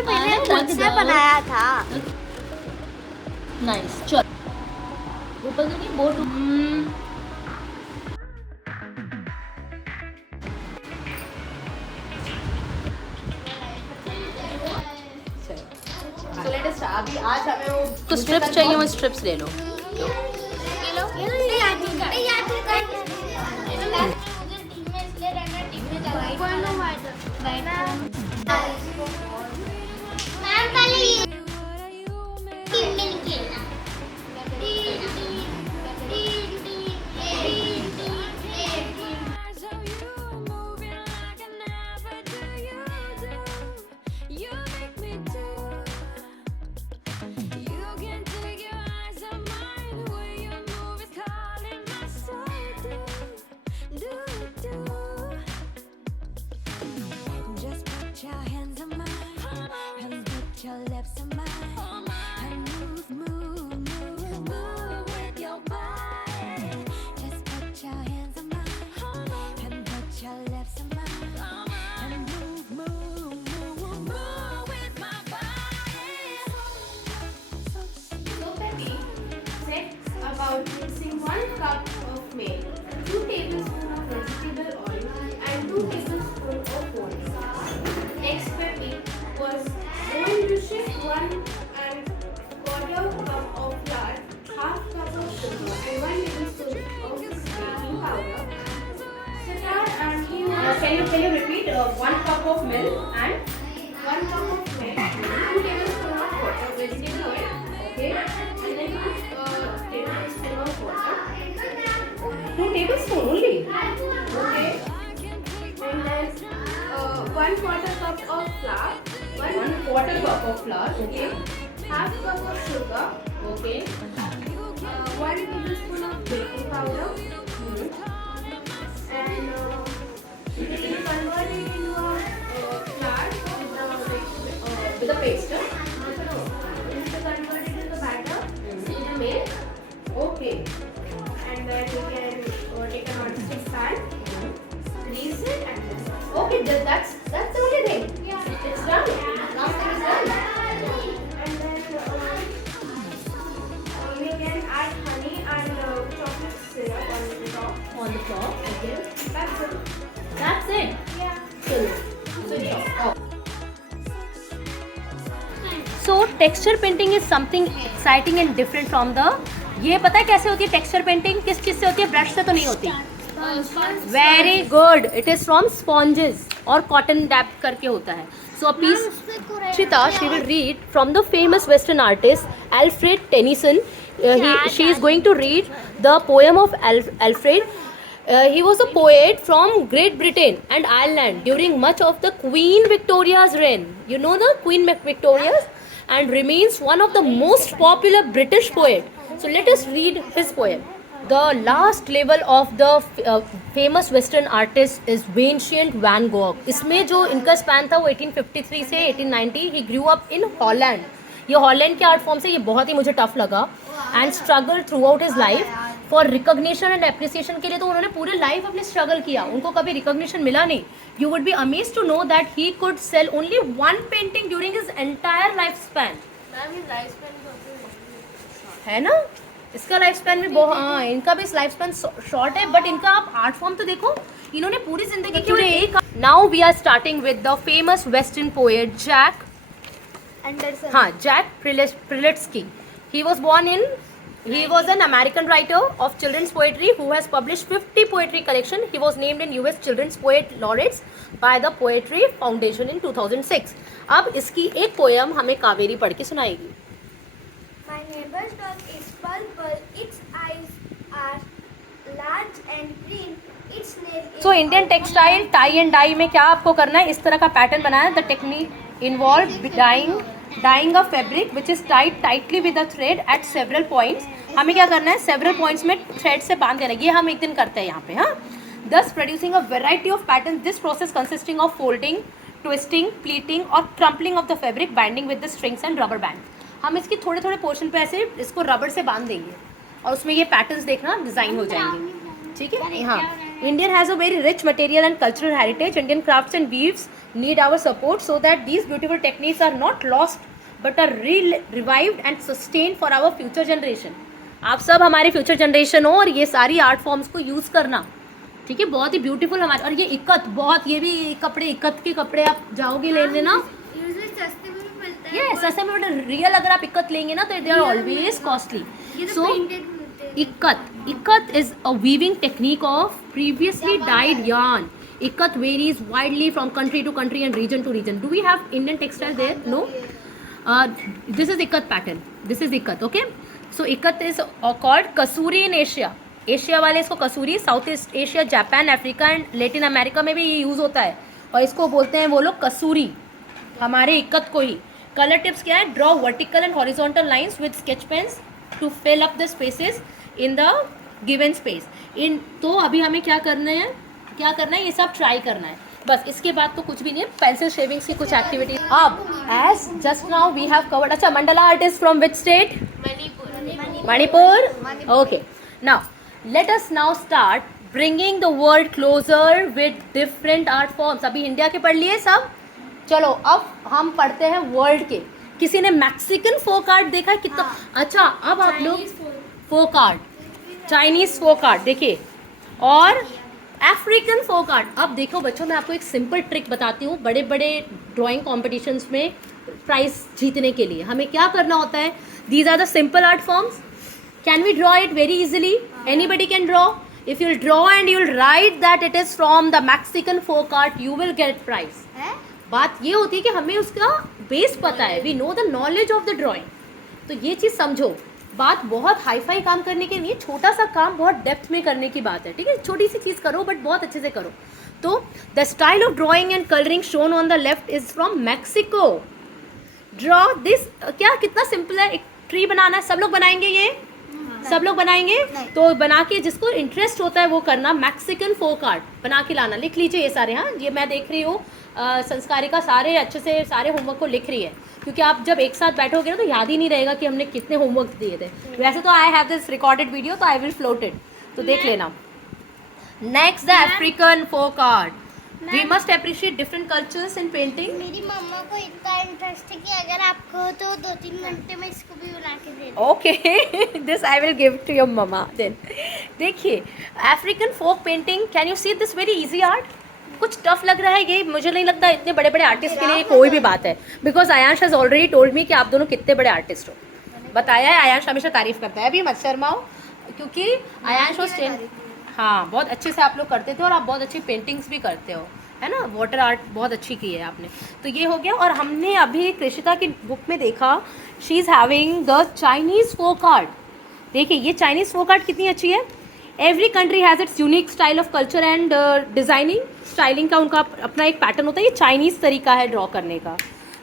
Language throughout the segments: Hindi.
भी मैंने खुद से बनाया था। नाइस, चल ऊपर से नहीं बोट। अभी आज हमें वो तो स्ट्रिप्स चाहिए, वो स्ट्रिप्स ले लो। About mixing 1 cup of milk, 2 tablespoons of vegetable oil, and 2 tablespoons of water. Next, Peppy was going to shift 1¼ cup of flour, half cup of sugar, and 1 tablespoon of baking powder. Sitar and he was. Can you repeat? 1 cup of milk and 1 cup of milk, 2 tablespoons of water, vegetable oil. Okay, and then 2 tablespoons of water. 2 tablespoons only. Okay, and then 1/4 cup of flour. 1/4 cup of flour. Okay. Half cup of sugar. Okay. 1 tablespoon of baking powder. And we will convert it into a flour with a paste. We will convert it into batter with the milk. Okay. And then we can take a non-stick pan, grease it, and okay, that's the only thing. Yeah. It's done. Last thing is done. And then we can add honey and chocolate syrup on the top. On the top, okay. That's it. That's it. Yeah. So texture painting is something exciting and different from the. ये पता है कैसे होती है टेक्सचर पेंटिंग? किस चीज से होती है? ब्रश से तो नहीं होती। Very good, it is from sponges और कॉटन डैप करके होता है। So a piece Shita, she will read from the famous Western artist Alfred Tennyson. She is going to read the poem of Alfred. He was a poet from Great Britain and Ireland during much of the Queen Victoria's reign. You know the Queen Victoria, and remains one of the most popular British poet. So let us read his poem. The last level of the famous Western artist is Vincent van Gogh. इसमें जो इनका स्पैन था वो 1853 से 1890. He grew up in Holland. ये हॉलैंड के आर्ट फॉर्म से ये बहुत ही मुझे टफ लगा. And struggle through out his life for recognition and appreciation के लिए. तो उन्होंने पूरे लाइफ अपने स्ट्रगल किया, उनको कभी रिकॉग्निशन मिला नहीं. You would be amazed to know that he could sell only 1 painting during his entire life span. है ना, इसका लाइफ स्पैन भी बहुत, हाँ इनका भी लाइफ स्पैन शॉर्ट है, बट इनका आप आर्ट फॉर्म तो देखो, इन्होंने पूरी जिंदगी केवल एक. Now we are starting with the famous western poet Jack Anderson. हाँ, Jack Prelutsky. He was born in. He was an American writer of children's poetry who has published 50 poetry collection. He was named in U.S. Children's Poet Laureates by the Poetry Foundation in 2006. अब इसकी एक पोएम हमें कावेरी पढ़ के सुनाएगी. My neighbor's dog is purple. Its eyes are large and green. Its nail is. So Indian textile tie and dye में क्या आपको करना है? इस तरह का पैटर्न बनाना है. The technique involved dyeing a fabric which is tied tightly with a thread at several points. हमें क्या करना है? several points में thread से बांध देना. ये हम एक दिन करते हैं यहाँ पे, हाँ. Thus producing a variety of patterns. This process consisting of folding, twisting, pleating और crumpling of the fabric, binding with the strings and rubber band. हम इसकी थोड़े थोड़े पोर्शन पे ऐसे इसको रबर से बांध देंगे और उसमें ये पैटर्न्स देखना डिजाइन हो जाएंगे. ठीक है, हाँ. Indian has a very rich material and cultural heritage. Indian crafts and weaves need our support so that these beautiful techniques are not lost but are revived and sustained for our future generation. आप सब हमारे फ्यूचर जनरेशन हो और ये सारी आर्ट फॉर्म्स को यूज़ करना, ठीक है. बहुत ही ब्यूटीफुल हमारे. और ये इक्कत, बहुत ये भी कपड़े, इक्कत के कपड़े आप जाओगे ले लेना. यूजुअली सस्ते में भी मिलता है. ये सस्ते में, बट रियल अगर आप इक्कत लेंगे ना तो they are always costly. So Ikat is a weaving technique of previously dyed yarn. Ikat varies widely from country to country and region to region. Do we have Indian textile there? No. This is Ikat pattern. This is Ikat. Okay. So Ikat is called kasuri in Asia. Asia वाले इसको kasuri, South East Asia, Japan, Africa and Latin America में भी ये यूज़ होता है और इसको बोलते हैं वो लोग कसूरी. हमारे इक्कत को ही. कलर टिप्स क्या है? Draw vertical and horizontal lines with sketch pens to fill up the spaces in the given space. इन तो अभी हमें क्या करना है, ये सब ट्राई करना है बस. इसके बाद तो कुछ भी नहीं है. पेंसिल शेविंग्स की कुछ एक्टिविटी. अब as just now we have covered. अच्छा, mandala artist from which state? Manipur. Okay, now let us now start bringing the world closer with different art forms. अभी इंडिया के पढ़ लिए सब. चलो अब हम पढ़ते हैं वर्ल्ड के. किसी ने मैक्सिकन फोक आर्ट देखा है कितना? अच्छा, अब आप लोग folk art, Chinese folk art देखिए, और अफ्रीकन फोक आर्ट. अब देखो बच्चों, मैं आपको एक सिंपल ट्रिक बताती हूँ. बड़े बड़े ड्राइंग कॉम्पिटिशन्स में प्राइज जीतने के लिए हमें क्या करना होता है? These are the simple art forms. Can we draw it very easily? Anybody can draw. If you'll draw and you'll write that it is from the Mexican folk art, you will get prize. बात ये होती है कि हमें उसका बेस पता है. We know the knowledge of the drawing. तो ये चीज़ समझो. बात बहुत हाई फाई काम करने के लिए, छोटा सा काम बहुत डेप्थ में करने की बात है, ठीक है. छोटी सी चीज़ करो बट बहुत अच्छे से करो. तो the style of drawing and colouring shown on the left is from Mexico. Draw this. क्या कितना सिंपल है. एक ट्री बनाना है. सब लोग बनाएंगे ये? सब लोग बनाएंगे. तो बना के जिसको इंटरेस्ट होता है वो करना. मैक्सिकन फोक आर्ट बना के लाना. लिख लीजिए ये सारे. हाँ, ये मैं देख रही हूँ संस्कारिका सारे अच्छे से सारे होमवर्क को लिख रही है, क्योंकि आप जब एक साथ बैठोगे ना तो याद ही नहीं रहेगा कि हमने कितने होमवर्क दिए थे. वैसे तो I have this recorded video, तो आई विल फ्लोट इट, तो देख लेना. Next the African folk art. We must appreciate different cultures in painting. मेरी मम्मा को इतना इंटरेस्ट है कि अगर आप कहो तो 2-3 घंटे में इसको भी बना के दे दूँ. Okay, this I will give to your mamma then. देखिए, African folk painting, can you see this very easy art? कुछ टफ लग रहा है ये? मुझे नहीं लगता इतने बड़े बड़े आर्टिस्ट के लिए कोई भी बात है, because Aayansh has already told me कि आप दोनों कितने बड़े आर्टिस्ट हो. बताया है. आयांश हमेशा तारीफ करता है. अभी मत शर्माओ, क्योंकि आयांश वो हाँ बहुत अच्छे से आप लोग करते थे और आप बहुत अच्छी पेंटिंग्स भी करते हो, है ना. वाटर आर्ट बहुत अच्छी की है आपने. तो ये हो गया. और हमने अभी कृषिता की बुक में देखा, she is having the Chinese folk art. देखिए ये चाइनीज़ फोक आर्ट कितनी अच्छी है. Every country has its unique style of culture and designing. Styling का उनका अपना एक पैटर्न होता है. ये चाइनीज़ तरीका है ड्रॉ करने का.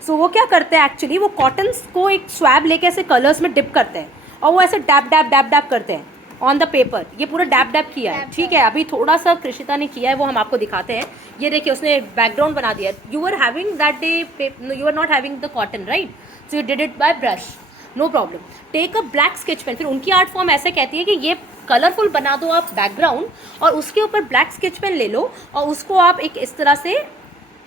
सो वो क्या करते हैं एक्चुअली, वो कॉटन को एक स्वैब लेके ऐसे कलर्स में डिप करते हैं और वो ऐसे डैप डैप डैप डैप करते हैं ऑन द पेपर. ये पूरा डैप डैप किया है, ठीक है. अभी थोड़ा सा कृषिता ने किया है, वो हम आपको दिखाते हैं. ये देखिए उसने बैकग्राउंड बना दिया. You are having that day, you are not having the cotton, right. So you did it by brush, no problem. Take a black sketch pen. फिर उनकी आर्ट फॉर्म ऐसे कहती है कि ये कलरफुल बना दो आप बैकग्राउंड और उसके ऊपर ब्लैक स्केच पेन ले लो और उसको आप एक इस तरह से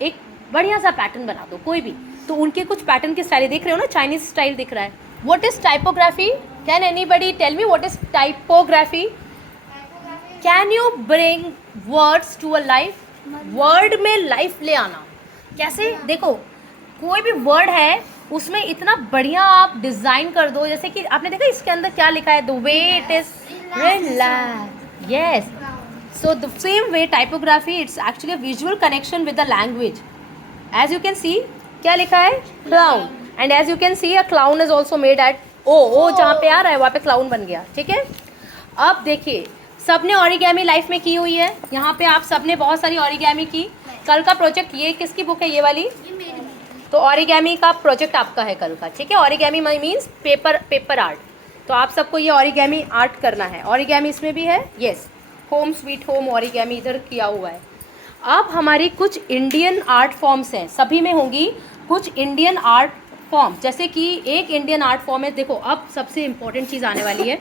एक बढ़िया सा पैटर्न बना दो कोई भी. तो उनके कुछ पैटर्न की स्टाइल देख रहे हो ना, चाइनीज स्टाइल दिख रहा है. What is typography? Can anybody tell me what is typography? Can you bring words to a life? Word में लाइफ ले आना. कैसे? देखो कोई भी वर्ड है उसमें इतना बढ़िया आप डिज़ाइन कर दो. जैसे कि आपने देखा इसके अंदर क्या लिखा है, the way it is relax. Yes, so the same way typography, it's actually a visual connection with the language. As you can see क्या लिखा है, clown. And as you can see a clown is also made at O जहाँ पे आ रहा है वहाँ पे क्लाउन बन गया, ठीक है. अब देखिए सबने ऑरिगैमी लाइफ में की हुई है. यहाँ पे आप सबने बहुत सारी ऑरिगैमी की. कल का प्रोजेक्ट ये किसकी बुक है, ये वाली? तो ऑरिगैमी का प्रोजेक्ट आपका है कल का, ठीक है. ऑरिगैमी मीन्स पेपर आर्ट. तो आप सबको ये ऑरिगैमी आर्ट करना है. ऑरिगैमी इसमें भी है. येस, होम स्वीट होम ऑरिगैमी इधर किया हुआ है. अब हमारी कुछ इंडियन आर्ट फॉर्म्स हैं, सभी में होंगी कुछ इंडियन आर्ट फॉर्म. जैसे कि एक इंडियन आर्ट फॉर्म है, देखो अब सबसे इम्पोर्टेंट चीज़ आने वाली है,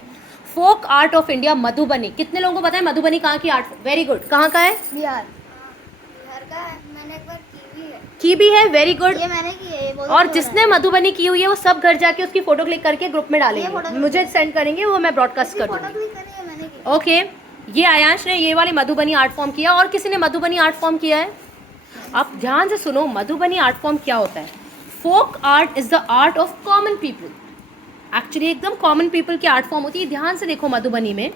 folk art of India Madhubani. कितने लोगों को पता है मधुबनी कहाँ की आर्ट? Very good. कहाँ का है? बिहार। बिहार का है, मैंने एक बार की भी है। की भी है, वेरी गुड। ये मैंने की है, ये बहुत और अच्छा जिसने लगा। मधुबनी की हुई है वो सब घर जाके उसकी फोटो क्लिक करके ग्रुप में ये डालेंगे, फोटो मुझे सेंड करेंगे, वो मैं ब्रॉडकास्ट इसकी कर फोटो दूंगी। क्लिक करी है, मैंने की। ओके, ये आयांश ने ये वाली मधुबनी आर्ट फॉर्म किया। और किसी ने मधुबनी आर्ट फॉर्म किया है? आप ध्यान से सुनो, मधुबनी आर्ट फॉर्म क्या होता है? Folk art is the art of common people. Actually एकदम कॉमन पीपल की आर्ट फॉर्म होती है। ध्यान से देखो मधुबनी में,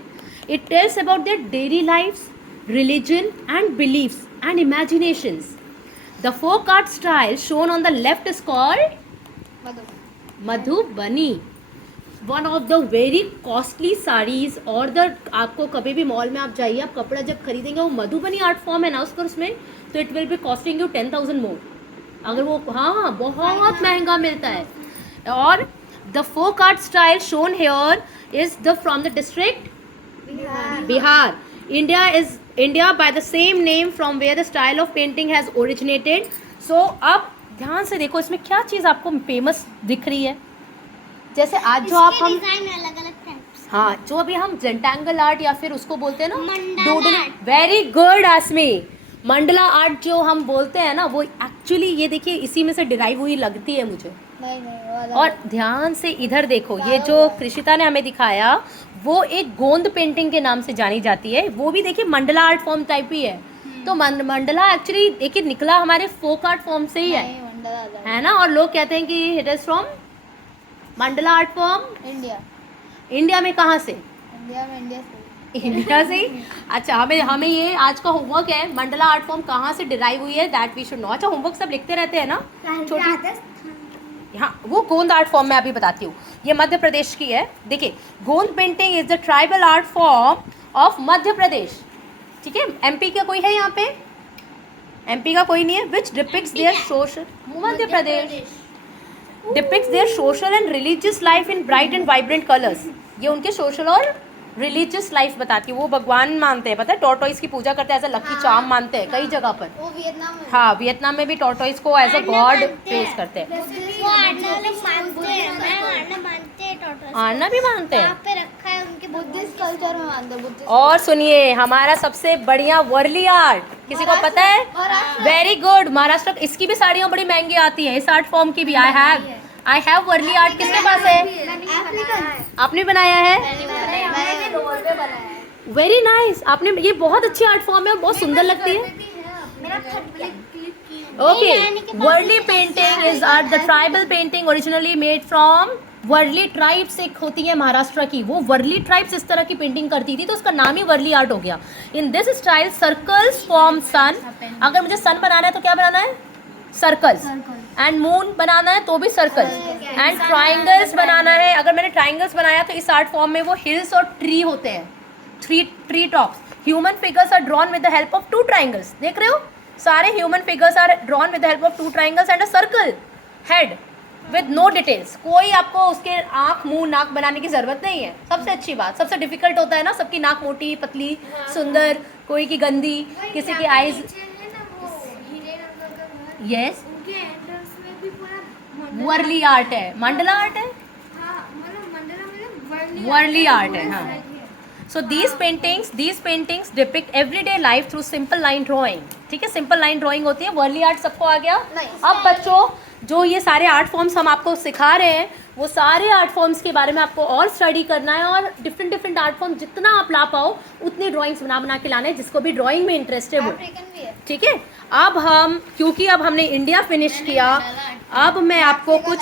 it tells about their daily lifes, religion and beliefs and imaginations. The folk art style shown on the left is called Madhubani. One of the very costly saris, और द आपको कभी भी मॉल में आप जाइए, आप कपड़ा जब खरीदेंगे वो मधुबनी आर्ट फॉर्म है ना उसमें, तो it will be costing you 10,000 more. अगर वो, हाँ, बहुत महंगा मिलता है। और the folk art style shown here is the from the district Bihar. India by the same name from where the style of painting has originated. So अब ध्यान से देखो इसमें क्या चीज़ आपको फेमस दिख रही है। जैसे आज जो आप हम अलग-अलग टाइप्स। हाँ, जो अभी हम जेंटेंगल आर्ट या फिर उसको बोलते हैं ना mandala doodle, art. Very good Asmi. Mandala art जो हम बोलते हैं ना, वो एक्चुअली ये देखिए इसी में से डिराइव हुई लगती है मुझे। नहीं वो अलग और ध्यान से इधर देखो, ये जो कृषिता ने हमें दिखाया वो एक गोंद पेंटिंग के नाम से जानी जाती है। वो भी देखिए मंडला आर्ट फॉर्म टाइप ही है। तो मंडला एक्चुअली देखिए निकला हमारे फोक आर्ट फॉर्म से ही है ना। और लोग कहते हैं कि it is from Mandla art form India में। कहाँ से? इंडिया से ही। अच्छा, हमें ये आज का होमवर्क है, मंडला आर्ट फॉर्म कहाँ से डिराइव हुई है, दैट वी शुड नो। अच्छा, होमवर्क सब लिखते रहते हैं ना छोटे। हाँ, वो गोंद आर्ट फॉर्म मैं अभी बताती हूँ। ये मध्य प्रदेश की है। देखिए, Gond painting is the tribal art form of Madhya Pradesh. ठीक है, एमपी का कोई है यहाँ पे? एमपी का कोई नहीं है। Which depicts their social, Madhya Pradesh depicts their social and religious life in bright and vibrant colours. ये उनके सोशल और रिलीजियस लाइफ बताती है। वो भगवान मानते हैं, पता है, टॉर्टोइस की पूजा करते हैं, एज अ लकी चार्म मानते हैं कई जगह पर। वो वियतनाम में। हाँ, वियतनाम में भी टॉर्टोइस को एज अ गॉड प्रेज करते हैं। वो आरना लोग मानते हैं, मैम आरना मानते हैं टोटल। आना भी मानते हैं। वहाँ पे रखा है उनके बुद्धिस्ट कल्चर में मानते हैं बुद्धिस्ट। और सुनिए, हमारा सबसे बढ़िया वर्ली आर्ट किसी को पता है? महाराष्ट्र। Very good, Maharashtra. इसकी भी साड़ियाँ बड़ी महंगी आती हैं, इस आर्ट फॉर्म की भी। I have Warli art. किसके पास है? आपने बनाया है? Very nice. आपने, ये बहुत अच्छी आर्ट फॉर्म है, बहुत सुंदर लगती है। Okay, Warli painting is art the tribal painting originally made from Warli tribes. एक होती है महाराष्ट्र की, वो वर्ली ट्राइब्स इस तरह की पेंटिंग करती थी, तो उसका नाम ही वर्ली आर्ट हो गया। In this style circles form sun. अगर मुझे सन बनाना है तो क्या बनाना है? सर्कल्स। एंड मून बनाना है तो भी सर्कल। एंड ट्राइंगल्स बनाना है, अगर मैंने ट्राइंगल्स बनाया तो इस आर्ट फॉर्म में वो हिल्स और ट्री होते हैं, tree tops. Human figures are drawn with the help of 2 triangles. देख रहे हो, सारे human figures are drawn with the help of 2 triangles and a circle head with no details. कोई आपको उसके आँख, मुंह, नाक बनाने की जरूरत नहीं है। सबसे अच्छी बात, सबसे डिफिकल्ट होता है ना, सबकी नाक मोटी पतली सुंदर, कोई की गंदी, किसी की आईज। यस, वर्ली आर्ट है, मंडला आर्ट है, वर्ली आर्ट है। हाँ, so these paintings depict everyday life through simple line drawing. ठीक है, सिंपल लाइन ड्राइंग होती है। वर्ली आर्ट सबको आ गया? अब बच्चों, जो ये सारे आर्ट फॉर्म्स हम आपको सिखा रहे हैं, वो सारे आर्ट फॉर्म्स के बारे में आपको और स्टडी करना है, और डिफरेंट आर्ट फॉर्म जितना आप ला पाओ उतनी ड्राइंग्स बना के लाना है, जिसको भी ड्राइंग में इंटरेस्ट है वो। ठीक है, अब हम, क्योंकि अब हमने इंडिया फिनिश किया, अब मैं आपको कुछ